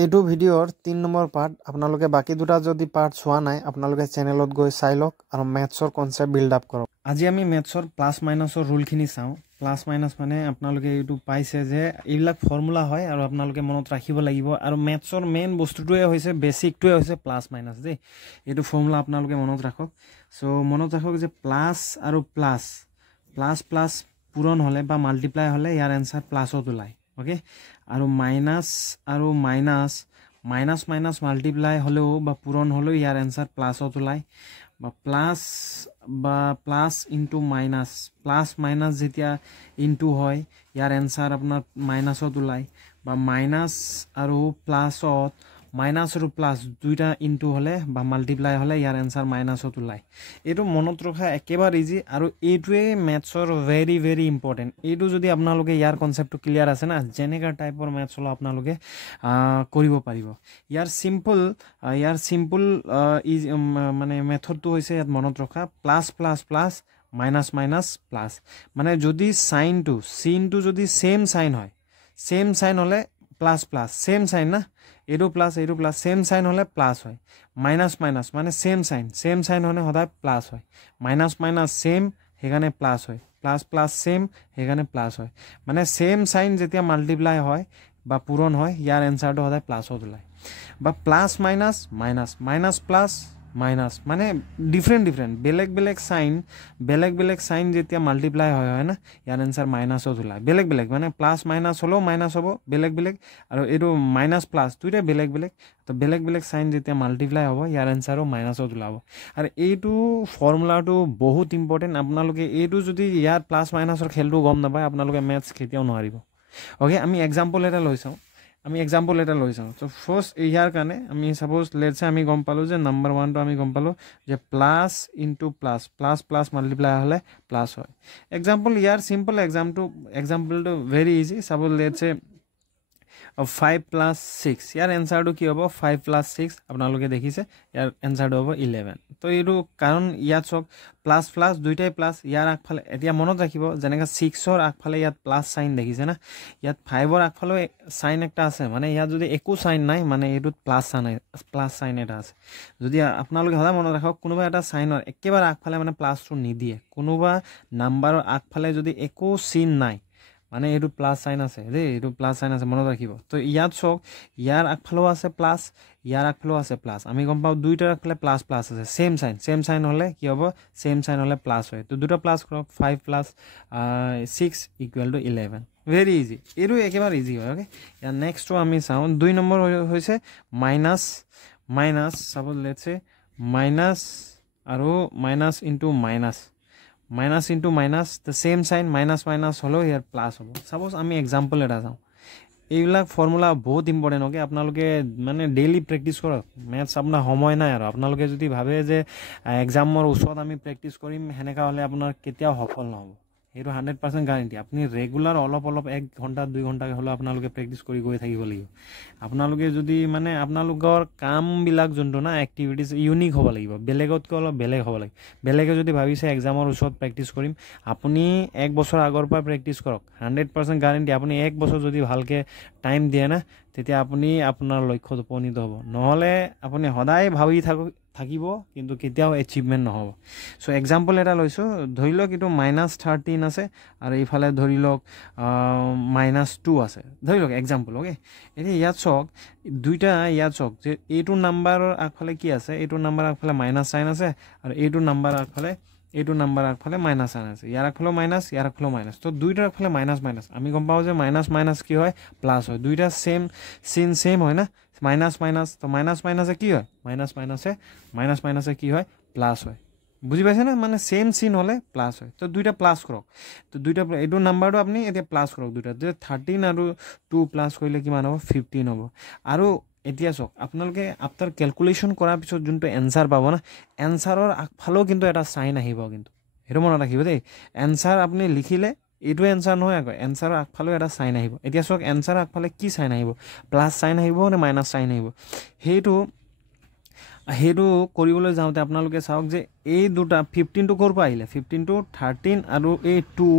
এইটো ভিডিঅ'ৰ 3 number part আপোনালোকে বাকি দুটা যদি পাৰ্ট চোৱা নাই আপোনালোকে চেনেলত গৈ চাই লওক আৰু মেথছৰ কনসেপ্ট বিল্ড আপ কৰক আজি আমি মেথছৰ প্লাস মাইনাসৰ ৰুলখিনি চাওঁ প্লাস মাইনাস মানে আপোনালোকে এইটো পাইছে যে এইবিলাক ফৰ্মুলা হয় আৰু আপোনালোকে মনত ৰাখিব লাগিব আৰু মেথছৰ মেইন বস্তুটোৱে হৈছে বেসিকটোৱে হৈছে প্লাস মাইনাস দে এইটো ফৰ্মুলা আপোনালোকে মনত ৰাখক সো মনত ৰাখক যে প্লাস আৰু প্লাস প্লাস প্লাস পূৰণ হলে বা মাল্টিপ্লাই হলে ইয়াৰ আনসাৰ প্লাসত ওলাই ओके আৰু মাইনাস আৰু মাইনাস মাইনাস মাইনাস মাল্টিপ্লাই হলেও বা পূৰণ হলেও ইয়াৰ আনসাৰ প্লাসত ওলাই বা plus into minus plus minus যেতিয়া ইনটু হয় ইয়াৰ আনসাৰ আপোনাৰ মাইনাসত ওলাই বা মাইনাস আৰু প্লাসত মাইনাস আৰু প্লাস দুইটা ইনটু হলে বা মাল্টিপ্লাই হলে ইয়াৰ আনসাৰ মাইনাসত ওলাই এটো মনত ৰখা একেবাৰে ইজি আৰু এইটোৱে ম্যাথছৰ ভেৰি ভেৰি ইম্পৰ্টেন্ট এইটো যদি আপোনালোকে ইয়াৰ কনসেপ্টটো ক্লিয়াৰ আছে না জেনেকা টাইপৰ ম্যাথছ হলো আপোনালোকে কৰিব পাৰিব ইয়াৰ সিম্পল মানে মেথডটো হৈছে ইয়াত মনত ৰখা plus plus plus minus minus plus মানে যদি সিনটো যদি সেম সাইন হলে প্লাস প্লাস সেম সাইন না এটো প্লাস সেম সাইন হলে প্লাস হয় মাইনাস মাইনাস মানে সেম সাইন হলে সদায় প্লাস হয় মাইনাস মাইনাস সেম হেগানে প্লাস হয় প্লাস প্লাস সেম হেগানে প্লাস হয় মানে সেম সাইন যেতিয়া মাল্টিপ্লাই হয় বা পূৰণ হয় ইয়াৰ আনসাৰটো সদায় প্লাসত ওলাই বা plus minus minus minus plus minus মানে ডিফারেন্ট বেলেগ সাইন যেতিয়া মাল্টিপ্লাই হয় না ইয়াৰ আনসাৰ মাইনাসত ওলাই বেলেগ মানে প্লাস মাইনাস হলো মাইনাস হ'ব বেলেগ আৰু এটো মাইনাস প্লাস দুইটা বেলেগ তো বেলেগ সাইন যেতিয়া মাল্টিপ্লাই হ'ব ইয়াৰ আনসাৰও মাইনাসত ওলাব আৰু এইটো ফৰ্মুলাটো বহুত ইম্পৰ্টেন্ট আপোনালোকে এইটো যদি ইয়াৰ প্লাস মাইনাসৰ খেলটো গম নাপায় আপোনালোকে ম্যাথছ কেতিয়াও নোৱাৰিব ওকে আমি এক্সাম্পল এটা লৈ চাওঁ সো ফাৰ্স্ট ইয়াৰ কাৰণে আমি সাপোজ লেটস সে আমি গম পালো যে নাম্বার 1 টো আমি গম পালো যে plus into plus plus multiply হলে প্লাস হয় এক্সাম্পল ইয়াৰ সিম্পল এক্সাম্পলটো very easy suppose let's say 5 plus 6 ইয়াৰ আনসাৰটো কি হ'ব 5 plus 6 আপোনালোকে দেখিছে ইয়াৰ আনসাৰটো হ'ব 11 তো এইটো কাৰণ ইয়াত সক প্লাস প্লাস দুইটাই প্লাস ইয়াৰ আগফালে এতিয়া মনত ৰাখিব যেনেকা 6 ৰ আগফালে ইয়াত প্লাস সাইন দেখিছে না ইয়াত 5 ৰ আগফালে সাইন একটা আছে মানে ইয়াত যদি একো সাইন নাই মানে এইটো প্লাস সাইন এটা আছে যদি আপোনালোকে সদায় মনত ৰাখক কোনোবা এটা সাইনৰ একেবাৰে আগফালে মানে প্লাসটো নিদিয়ে কোনোবা নাম্বাৰৰ আগফালে যদি একো চিন নাই মানে এইটো প্লাস সাইন আছে দে এইটো প্লাস সাইন আছে মনত ৰাখিব তো ইয়াত সক ইয়াৰ আগফালেও আছে প্লাস ইয়াৰ আগফালেও আছে প্লাস আমি গম পাও দুইটাৰ আগফালে প্লাস আছে সেম সাইন হলে কি হ'ব সেম সাইন হলে প্লাস হয় তো দুটা প্লাস কৰক 5 plus 6 equal to 11 very easy এটো একেবাৰে ইজি হয় ওকে ইয়াৰ নেক্সটটো আমি চাওঁ 2 নম্বৰ হৈছে minus suppose let's say minus আৰু minus into minus the same sign minus হলো ইয়াৰ প্লাস হ'ব সাপোজ আমি এক্সাম্পল এটা চাওঁ এইবিলাক ফৰ্মুলা বহুত ইম্পৰ্টেন্ট ওকে আপোনালোকে মানে ডেইলি প্ৰেক্টিস কৰক ম্যাথছ আপোনাৰ সময় নাই আৰু আপোনালোকে যদি ভাবে যে এক্সামৰ ওচৰত আমি প্ৰেক্টিস কৰিম হেনেকা হলে আপোনাৰ কেতিয়াও সফল নহব এইটো 100% গ্যাৰান্টি আপুনি ৰেগুলাৰ অলপ 1 ঘণ্টা 2 ঘণ্টা হলো আপোনালোকে প্ৰেক্টিস কৰি গৈ থাকিব লাগিব আপোনালোকে যদি মানে আপোনালোকৰ কাম বিলাক জন্তু না এক্টিভিটিজ ইউনিক হ'ব লাগিব বেলেগতকৈ অলপ বেলেগ হ'ব লাগিব বেলেগে যদি ভাবিছে এক্সামৰ ওচৰত প্ৰেক্টিস কৰিম আপুনি 1 বছৰ আগৰ পৰা প্ৰেক্টিস কৰক 100% গ্যাৰান্টি আপুনি 1 বছৰ যদি ভালকে টাইম দিয়ে না তেতিয়া আপুনি আপোনাৰ লক্ষ্যত উপনীত হ'ব নহলে আপুনি সদায় ভাবি থাকিব কিন্তু কেতিয়াও এচিভমেন্ট নহব সো এক্সাম্পল এটা লৈছো ধৰি লওক এটো -13 আছে আৰু ইফালে ধৰি লওক -2 আছে ধৰি লওক এক্সাম্পল ওকে এতিয়া ইয়াত চক দুইটা ইয়াত চক যে এইটো নাম্বাৰৰ আগফালে কি আছে এইটো নাম্বাৰৰ আগফালে মাইনাস সাইন আছে আৰু এইটো নাম্বাৰৰ আগফালে মাইনাস সাইন আছে ইয়াৰ আগফালে মাইনাস তো দুইটাৰ আগফালে মাইনাস আমি গম পাও যে মাইনাস কি হয় প্লাস হয় দুইটা সেম হয় না মাইনাস তো মাইনাসে কি হয় মাইনাসে কি হয় প্লাস হয় বুজি পাইছে না মানে সেম সিন হলে প্লাস হয় তো দুইটা প্লাস কৰক তো দুইটা এইটো নাম্বাৰটো আপুনি এতিয়া প্লাস কৰক দুইটা যে 13 আৰু 2 প্লাস কৰিলে কিমান হ'ব 15 হ'ব আৰু এতিয়া চক আপোনালোকে আফটাৰ ক্যালকুলেশন কৰাৰ পিছত যোনটো এনসাৰ পাব না এনসাৰৰ আগফালেও কিন্তু এটা সাইন আহিব কিন্তু হেটো মনত ৰাখিব দেই এনসাৰ আপুনি লিখিলে এইটো এনসাৰ নহয় আকৌ এনসাৰৰ আগফালেও এটা সাইন আহিব এতিয়া চক এনসাৰৰ আগফালে কি সাইন আহিব প্লাস সাইন আহিব নে মাইনাস সাইন আহিব হেটো কৰিবলৈ যাওঁতে আপোনালোকে চাওক যে এই দুটা 15 টু কৰ পৰা আহিলে 15 টু 13 আৰু এই 2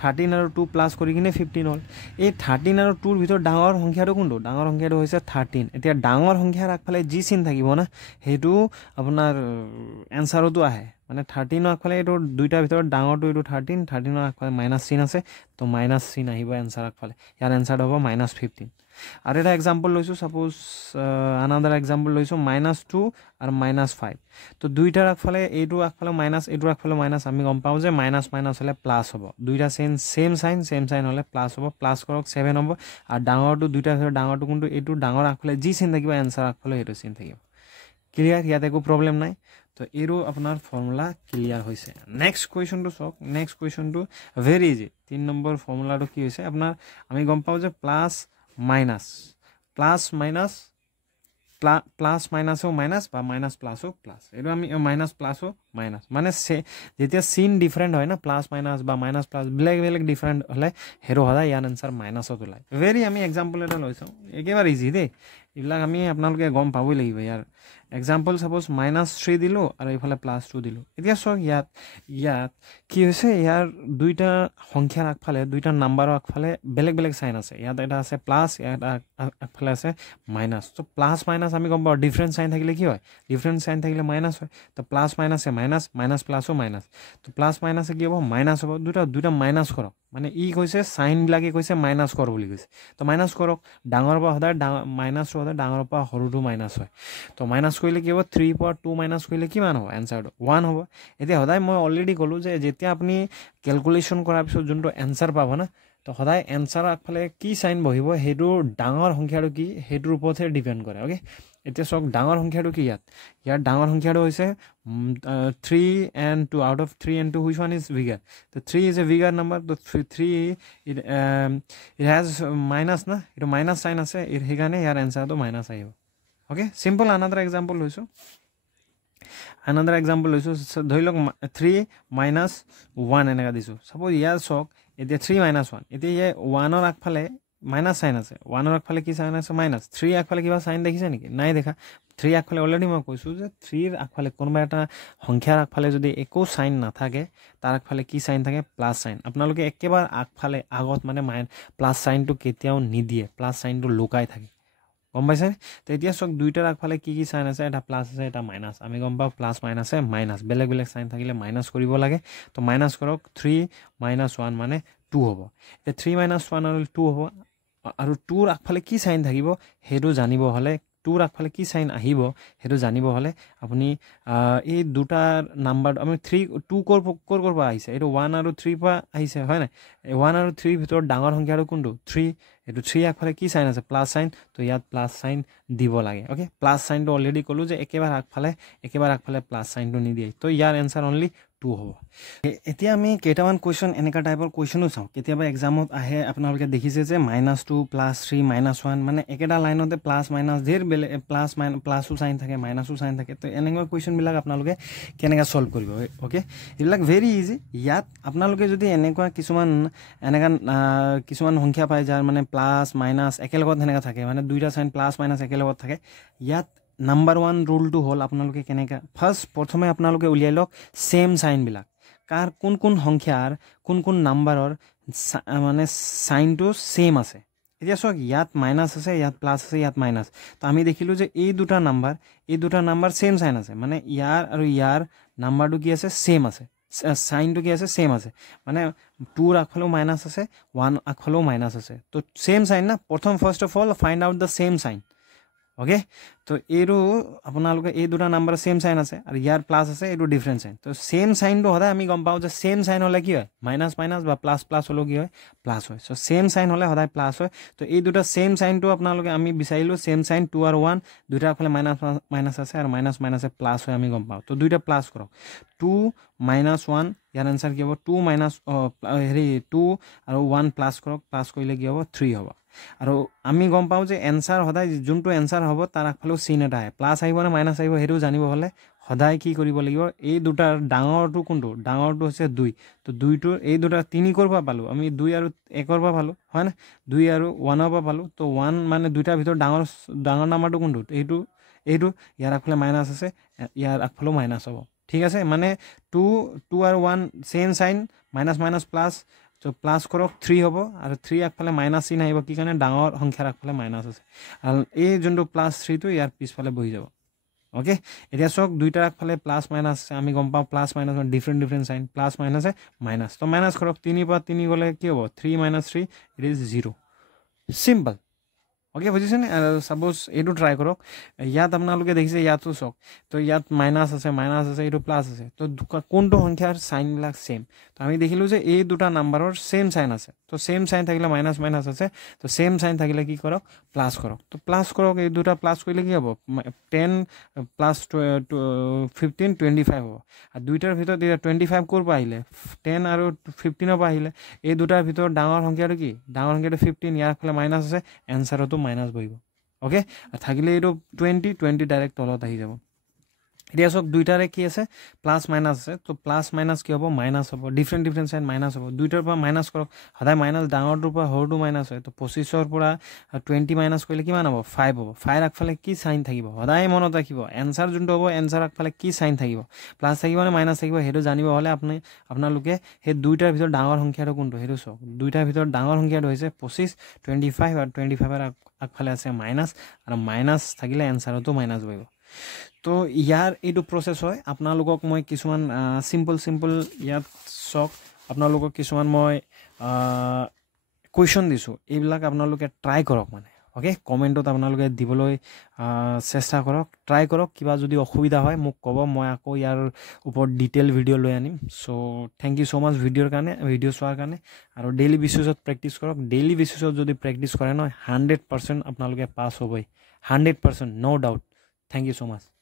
13 আৰু 2 প্লাস কৰি কিনে 15 হ'ল এই 13 আৰু 2 ৰ ভিতৰত ডাঙৰ সংখ্যাটো কোনটো ডাঙৰ সংখ্যাটো হৈছে 13 এতিয়া ডাঙৰ সংখ্যাৰ আগফালে যি চিন থাকিব না হেতু আপোনাৰ এনসাৰটো আহে মানে 13 ৰ আগফালে এটো দুইটাৰ ভিতৰত ডাঙৰটো এটো 13 13 ৰ আগফালে মাইনাস চিন আছে তো মাইনাস চিন আহিব এনসাৰ আগফালে ইয়াৰ এনসাৰ হ'ব -15 আৰু এটা एग्जांपल লৈছো সাপোজ another example লৈছো -2 আৰু -5 তো দুইটাৰ আগফালে এইটো আগফালে মাইনাস এইটো আগফালে মাইনাস আমি গম পাও যে মাইনাস মাইনাস হলে প্লাস হ'ব দুইটা সেম সাইন হলে প্লাস হ'ব প্লাস কৰক 7 হ'ব আৰু ডাঙৰটো দুইটাৰ ভিতৰত ডাঙৰটো কোনটো এইটো ডাঙৰ আগফালে যি চিন থাকিব এনসাৰ আগফালে হেতু চিন থাকিব ক্লিয়াৰ ইয়াতে একো প্ৰবলেম নাই তো এৰো আপোনাৰ ফৰ্মুলা ক্লিয়াৰ হৈছে নেক্সট কোৱেশ্চনটো চক নেক্সট কোৱেশ্চনটো ভেৰি ইজি 3 নম্বৰ ফৰ্মুলাটো কি হৈছে আপোনাৰ আমি গম পাও যে প্লাস মাইনাস মাইনাস ও মাইনাস বা মাইনাস প্লাস ও প্লাস এটো আমি মাইনাস প্লাস ও মাইনাস মানে যেতিয়া সিন ডিফারেন্ট হয় না প্লাস মাইনাস বা মাইনাস প্লাস বেলেগ ডিফারেন্ট হলে হেরো হদা ইয়াৰ আনসাৰ মাইনাসত ওলাই ভেৰি আমি एग्जांपल এটা লৈছো একেবাৰে ইজি দে ইবিলাক আমি আপোনালোকে গম পাবই লাগিব ইয়াৰ एग्जांपल सपोज -3 দিলো আৰু ইফালে +2 দিলো এতিয়া সক ইয়াত কি হৈছে ইয়াৰ দুইটা সংখ্যাৰ আগফালে দুইটা নাম্বাৰৰ আগফালে বেলেগ সাইন আছে ইয়াত এটা আছে প্লাস ইয়াত আগফালে আছে মাইনাস তো প্লাস মাইনাস আমি গম পাও ডিফারেন্ট সাইন থাকিলে কি হয় ডিফারেন্ট সাইন থাকিলে মাইনাস হয় তো প্লাস মাইনাস এ মাইনাস প্লাস ও মাইনাস তো প্লাস মাইনাস কি হ'ব মাইনাস হ'ব দুইটা মাইনাস কৰক মানে ই কৈছে সাইন বিলাকে কৈছে মাইনাস কৰ বুলি কৈছে তো মাইনাস কৰক ডাঙৰ পৰা হদাৰ মাইনাস হদাৰ ডাঙৰ পৰা সৰুটো মাইনাস হয় তো মাইনাস কৰিলে কি হ'ব 3 পৰা 2 মাইনাস কৰিলে কিমান হ'ব এনসাৰটো 1 হ'ব এতিয়া হদাই মই অলৰেডি কলো যে যেতিয়া আপুনি ক্যালকুলেশন কৰাৰ পিছত যোনটো এনসাৰ পাব না তো হদাই এনসাৰ আগফালে কি সাইন বহিব হেতু ডাঙৰ সংখ্যাটো কি হেতুৰ ওপৰতে ডিপেন্ড কৰে ওকে এতিয়া সক ডাঙৰ সংখ্যাটো কি ইয়াৰ ডাঙৰ সংখ্যাটো হৈছে 3 and 2 out of 3 and 2 which one is bigger the 3 is a bigger number the 3 it has minus na it minus sign ase it hegane yar answer to minus ahibo okay simple another example loiso dhoi lok 3 minus 1 eneka disu suppose yar sok etia 3 minus 1 etia ye 1 or akphale minus sine আছে 1 ৰ আগফালে কি sign আছে minus 3 আগফালে কিবা sign দেখিছে নেকি নাই দেখা 3 আগফালে অলৰেডি মই কৈছো যে 3 ৰ আগফালে কোনবা এটা সংখ্যাৰ আগফালে যদি একো সাইন না থাকে তাৰ আগফালে কি সাইন থাকে প্লাস সাইন আপোনালোকে একেবাৰ আগফালে আগত মানে প্লাস সাইনটো কেতিয়াও নিদিয়ে প্লাস সাইনটো লুকাই থাকে গম পাইছে তো এতিয়া সক দুইটাৰ আগফালে কি সাইন আছে এটা প্লাস আছে এটা মাইনাস আমি গম পাও প্লাস মাইনাসে মাইনাস বেলেগ সাইন থাকিলে মাইনাস কৰিব লাগে তো মাইনাস কৰক 3 - 1 মানে 2 হ'ব এ 3 - 1 আৰু 2 হ'ব আৰু 2 ৰ আগফালে কি সাইন থাকিব হেতু জানিব হলে 2 ৰ আগফালে কি সাইন আহিব হেতু জানিব হলে আপুনি এই দুটা নাম্বাৰ আমি 3 2 কৰ পৰা আহিছে এটো 1 আৰু 3 পৰা আহিছে হয় না 1 আৰু 3 ভিতৰত ডাঙৰ সংখ্যাটো কোনটো 3 এটো 3 আগফালে কি সাইন আছে প্লাস সাইন তো ইয়াত প্লাস সাইন দিব লাগে ওকে প্লাস সাইনটো অলৰেডি কলো যে একেবাৰ আগফালে প্লাস সাইনটো নিদিয়ে তো ইয়াৰ আনসাৰ অনলি 2 হ'ব এতিয়া আমি কেইটামান কোৱেশ্চন এনেকা টাইপৰ কোৱেশ্চনো চাও কেতিয়াবা एग्जामত আহে আপোনালোকে দেখিছে যে -2 +3 -1 মানে একেটা লাইনতে প্লাস মাইনাস ধেৰ প্লাসও সাইন থাকে মাইনাসও সাইন থাকে তো এনেকা কোৱেশ্চন বিলাক আপোনালোকে কেনেকা সলভ কৰিব ওকে এইবিলাক ভেৰি ইজি ইয়াত আপোনালোকে যদি এনেকা কিছুমান সংখ্যা পায় যাৰ মানে প্লাস মাইনাস একেলগত এনেকা থাকে মানে দুইটা সাইন প্লাস মাইনাস একেলগত থাকে ইয়াত নাম্বাৰ 1 ৰুল টু হল আপোনালোকে কেনেকা ফাৰ্স্ট প্ৰথমে আপোনালোকে উলিয়াই লওক সেম সাইন বিলাক কাৰ কোন সংখ্যাৰ কোন নাম্বাৰৰ মানে সাইনটো সেম আছে এতিয়া সক ইয়াত মাইনাস আছে ইয়াত প্লাস আছে ইয়াত মাইনাস তো আমি দেখিলো যে এই দুটা নাম্বাৰ সেম সাইন আছে মানে ইয়াৰ আৰু ইয়াৰ নাম্বাৰটো কি আছে সেম আছে সাইনটো কি আছে সেম আছে মানে 2 ৰ আগফালেও মাইনাস আছে 1 আগফালেও মাইনাস আছে তো সেম সাইন না প্ৰথম first of all find out the same sign okay তো এৰো আপোনালোকে এই দুটা নাম্বাৰ সেম সাইন আছে আৰু ইয়াৰ প্লাস আছে এটো ডিফারেন্ট সাইন তো সেম সাইনটো হদা আমি গম পাও যে সেম সাইন হলে কি হয় মাইনাস মাইনাস বা প্লাস প্লাস হলো কি হয় প্লাস হয় সো সেম সাইন হলে হদাই প্লাস হয় তো এই দুটা সেম সাইনটো আপোনালোকে আমি বিচাৰিলো সেম সাইন 2 আৰু 1 দুটা আগফালে মাইনাস আছে আৰু মাইনাস মাইনাসে প্লাস হয় আমি গম পাও তো দুইটা প্লাস কৰক 2 - 1 ইয়াৰ আনসাৰ কি হ'ব 2 - 2 আৰু 1 প্লাস কৰক প্লাস কৰিলে কি হ'ব 3 হ'ব আৰু আমি গম পাও যে এনসাৰ হদাই যোনটো এনসাৰ হ'ব তাৰ আগফালে চিন এটা আহে প্লাস আহিব না মাইনাস আহিব হেতু জানিব হলে হদাই কি কৰিব লাগিব এই দুটাৰ ডাঙৰটো কোনটো ডাঙৰটো হৈছে 2 তো 2টো এই দুটা 3 কৰ পৰা পালো আমি 2 আৰু 1 ৰ পৰা পালো হয় না 2 আৰু 1 ৰ পৰা পালো তো 1 মানে দুটাৰ ভিতৰত ডাঙৰ নাম্বাৰটো কোনটো এইটো ইয়াৰ আগফালে মাইনাস আছে ইয়াৰ আগফালেও মাইনাস হ'ব ঠিক আছে মানে 2 আৰু 1 same sign minus minus plus তো প্লাস কৰক 3 হ'ব আৰু 3 আগফালে মাইনাস চিন আহিব কি কাৰণে ডাঙৰ সংখ্যাৰ আগফালে মাইনাস আছে আৰু এই যোনটো প্লাস 3 টো ইয়াৰ পিছফালে বহি যাব ওকে এতিয়া চক দুইটাৰ আগফালে প্লাস মাইনাস আমি গম পাওঁ plus minus different sign plus minus minus তো মাইনাস কৰক 3 পৰা 3 গলে কি হ'ব 3 - 3 ইট ইজ 0 সিম্পল ওকে বুজিছেনে সাপোজ এইটো ট্ৰাই কৰক ইয়াত আপোনালোকে দেখিছে ইয়াতো চক তো ইয়াত মাইনাস আছে এইটো প্লাস আছে তো কোনটো সংখ্যাৰ সাইনবিলাক সেম তো আমি দেখিলো যে এই দুটা নাম্বাৰৰ সেম সাইন আছে তো সেম সাইন থাকিলে মাইনাস মাইনাস আছে তো সেম সাইন থাকিলে কি কৰক প্লাস কৰক তো প্লাস কৰক এই দুটা প্লাস কৰিলে কি হ'ব 10 প্লাস 15 25 হ'ব আৰু দুইটাৰ ভিতৰত 25 ক'ৰ পৰা আহিলে 10 আৰু 15 পৰা আহিলে এই দুটাৰ ভিতৰত ডাঙৰ সংখ্যাটো কি ডাঙৰ সংখ্যাটো 15 ইয়াৰ ফালে মাইনাস আছে এনসাৰটো মাইনাস বহিব ওকে থাকিলে এইটো 20 ডাইৰেক্ট তলত আহি যাব এতিয়া সব দুইটাৰে কি আছে প্লাস মাইনাস আছে তো প্লাস মাইনাস কি হ'ব মাইনাস হ'ব ডিফাৰেন্ট সাইন মাইনাস হ'ব দুইটাৰ পৰা মাইনাস কৰক সদায় মাইনাস ডাঙৰটোৰ পৰা সৰুটো মাইনাস হয় তো 25ৰ পৰা 20 মাইনাস কৰিলে কিমান হ'ব 5 হ'ব 5 আগফালে কি সাইন থাকিব সদায় মনত ৰাখিব এনসাৰ যোনটো হ'ব এনসাৰ আগফালে কি সাইন থাকিব প্লাস থাকিব নে মাইনাস থাকিব হেতু জানিব হলে আপোনালোকে হে দুইটাৰ ভিতৰত ডাঙৰ সংখ্যাটো কোনটো হেতু চক দুইটাৰ ভিতৰত ডাঙৰ সংখ্যাটো হৈছে 25 25 আৰু 25 ৰ আগফালে আছে মাইনাস আৰু মাইনাস থাকিলে এনসাৰটো মাইনাস বহিব তো ইয়াৰ এইটো প্ৰসেস হয় আপোনালোকক মই কিছুমান সিম্পল ইয়াত চক আপোনালোকক কিছুমান মই কোৱেশ্চন দিছো এইবিলাক আপোনালোকে ট্ৰাই কৰক মানে ওকে কমেন্টত আপোনালোকে দিবলৈ চেষ্টা কৰক ট্ৰাই কৰক কিবা যদি অসুবিধা হয় মোক ক'ব মই আকৌ ইয়াৰ ওপৰত ডিটেইল ভিডিও লৈ আনিম সো থ্যাংক ইউ সো মাচ ভিডিওৰ কাৰণে ভিডিও চোৱাৰ কাৰণে আৰু ডেইলি বেসিছত প্ৰেক্টিস কৰক ডেইলি বেসিছত যদি প্ৰেক্টিস কৰে নহয় 100% আপোনালোকে পাস হ'বই 100% নো doubt Thank you so much.